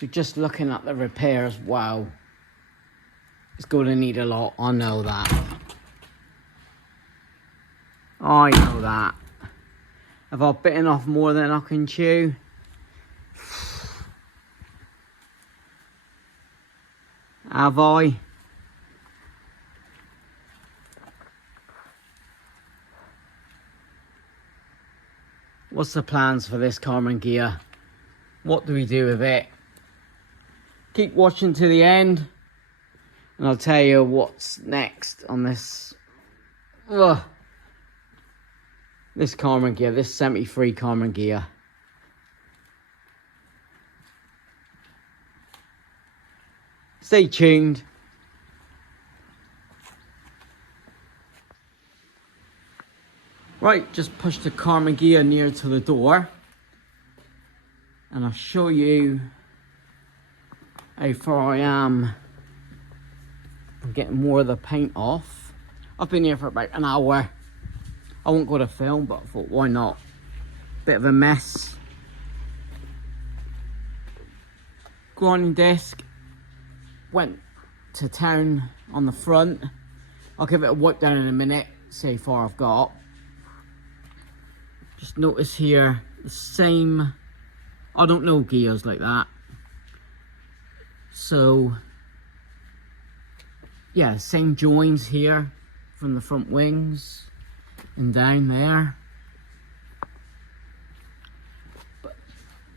So just looking at the repairs, wow, it's going to need a lot. I know that. I know that. Have I bitten off more than I can chew? Have I? What's the plans for this Karmann ghia? What do we do with it? Keep watching to the end and I'll tell you what's next on this. This Karmann ghia, this 73 Karmann ghia. Stay tuned. Right, just push the Karmann ghia near to the door and I'll show you how far I am from getting more of the paint off. I've been here for about an hour. I won't go to film, but I thought, why not? Bit of a mess. Grinding disc. Went to town on the front. I'll give it a wipe down in a minute, see how far I've got. Just notice here, the same, I don't know ghias like that. So, yeah, same joins here from the front wings and down there. But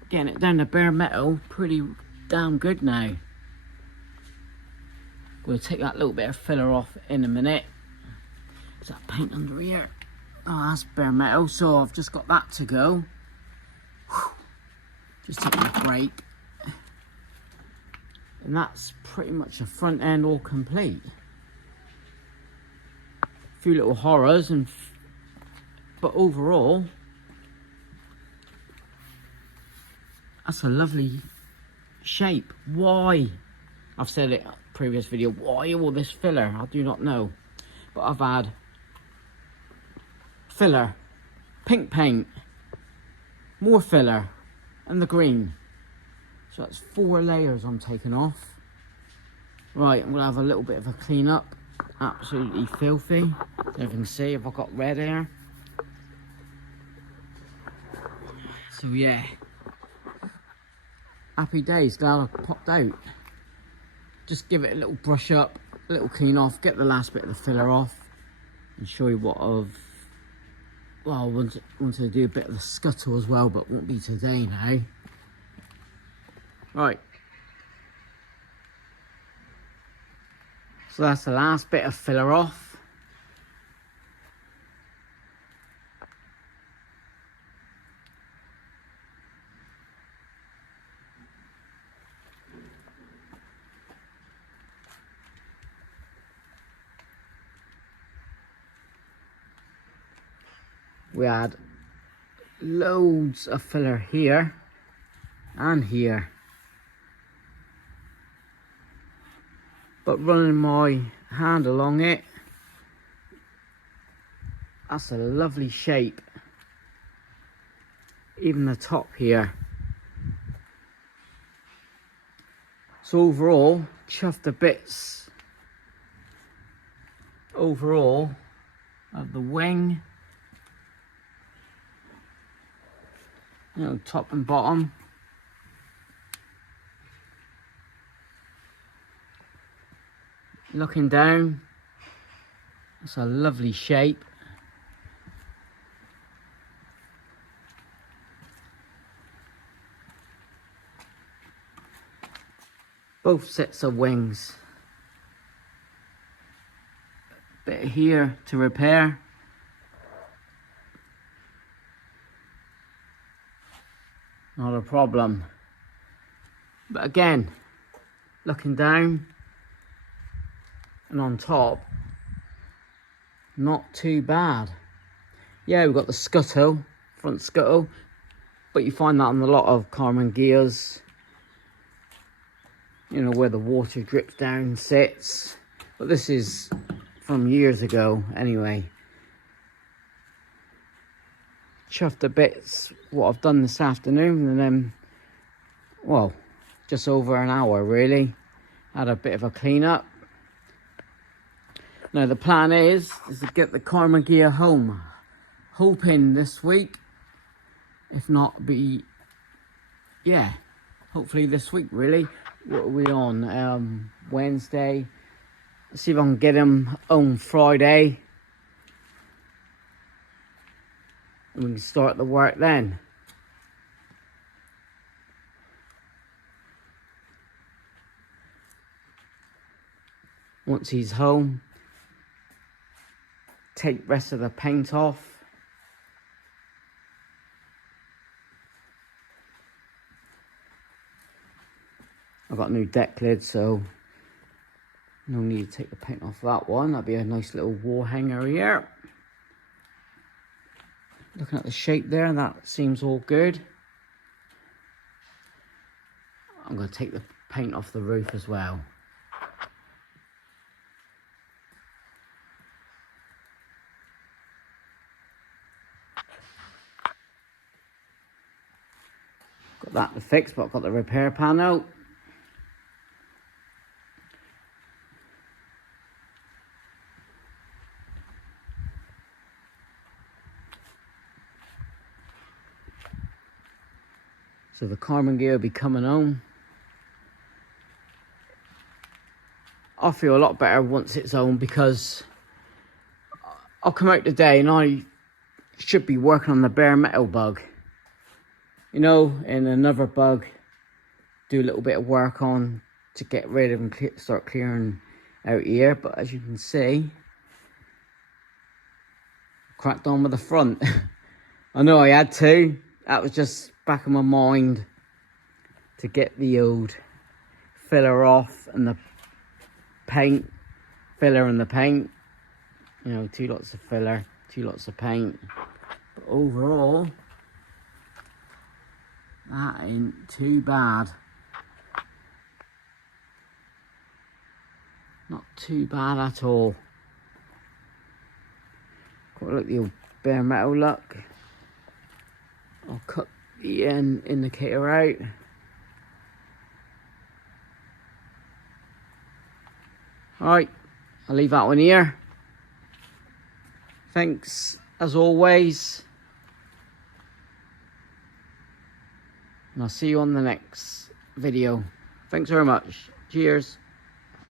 getting it down to bare metal, pretty damn good now. We'll take that little bit of filler off in a minute. Is that paint under here? Oh, that's bare metal, so I've just got that to go. Whew. Just taking a break. And that's pretty much the front end all complete. A few little horrors, but overall, that's a lovely shape. Why? I've said it in a previous video, why all this filler? I do not know. But I've had filler, pink paint, more filler, and the green. So that's 4 layers I'm taking off. Right, I'm gonna have a little bit of a clean up. Absolutely filthy. As you can see, I've got red hair. So yeah. Happy days, glad I popped out. Just give it a little brush up, a little clean off, get the last bit of the filler off, and show you what I've... Well, I wanted to do a bit of the scuttle as well, but won't be today now. Right. So that's the last bit of filler off. We had loads of filler here and here. But running my hand along it, that's a lovely shape. Even the top here. So overall, chuffed to bits. Overall, of the wing, you know, top and bottom. Looking down, it's a lovely shape. Both sets of wings. Bit here to repair. Not a problem. But again, looking down and on top, not too bad. Yeah, we've got the scuttle, front scuttle, but you find that on a lot of Karmann ghias. You know, where the water drips down, sits. But this is from years ago anyway. Chuffed to bits what I've done this afternoon, and then, well, just over an hour really. Had a bit of a clean up. Now the plan is to get the Karmann ghia home, hoping this week, if not hopefully this week really. What are we on? Wednesday. Let's see if I can get him home Friday. And we can start the work then. Once he's home, take the rest of the paint off. I've got a new deck lid, so no need to take the paint off that one. That'd be a nice little wall hanger here. Looking at the shape there, that seems all good. I'm going to take the paint off the roof as well. Got that to fix, but I've got the repair panel. So the Karmann ghia will be coming home. I feel a lot better once it's home, because I'll come out today and I should be working on the bare metal bug. You know, and another bug, do a little bit of work on to get rid of and start clearing out here. But as you can see, cracked on with the front. I know I had to. That was just back in my mind to get the old filler off and the paint, filler and the paint. You know, 2 lots of filler, 2 lots of paint. But overall, that ain't too bad. Not too bad at all. Quite like the old bare metal look. I'll cut the indicator out. Alright, I'll leave that one here. Thanks as always. And I'll see you on the next video. Thanks very much. Cheers.